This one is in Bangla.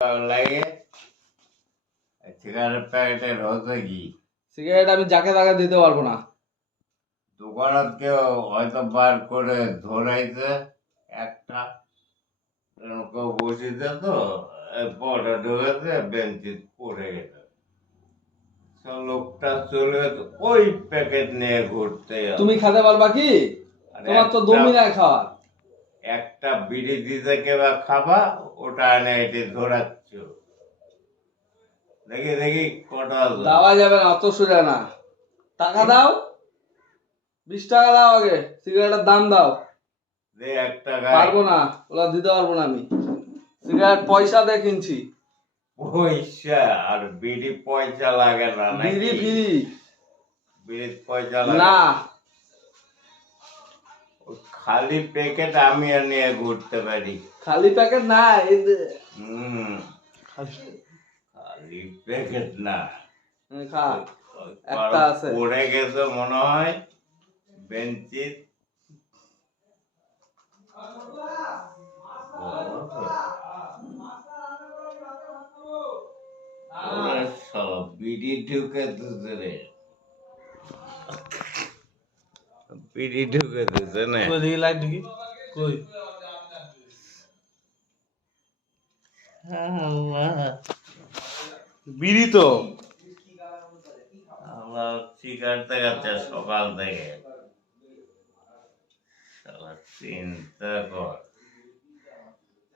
লাগে সিগারেট প্যাকেটের হচ্ছে কি সিগারেট আমি যাকে তাকে দিতে পারবো না। দোকানত কেউ হয়তো বার করে ধরাইছে একটা কেউ বসেছে তো পটা ঢোকাতে বেঞ্চি পড়ে গেছে লোকটা চলে গেছে ওই প্যাকেট নিয়ে ঘুরতে। তুমি খেতে পারবা কি? তোমার তো দমই নাই খাওয়া। একটা বিড়ি দিতে কেবা খাবা ওটা এনে এটি ধরাচ্ছ দেখি দেখি কটা দেওয়া যাবে না, অত সোজা না। টাকা দাও, 20 টাকা দাও, আগে সিগারেটের দাম দাও। একটা পারবো না, ওগুলো দিতে পারবো না আমি। সিগারেট পয়সা দিয়ে কিনছি। পয়সা আর বিড়ি পয়সা লাগে না বিড়ি ফ্রি। বিড়ির পয়সা লাগে না, খালি প্যাকেট আমি নিয়ে ঘুরতে পারি। খালি প্যাকেট না, খালি প্যাকেট না, খা, একটা আছে পড়ে গেছে মনে হয় বেঞ্চি। বিড়ি ঢুকে দিতে রে, বিড়ি ঢুকে দিতে না। লাইট ঢুকি কই বিড়ি তো আমার সিগারেট দেখাচ্ছে সকাল থেকে চিন্তা কর।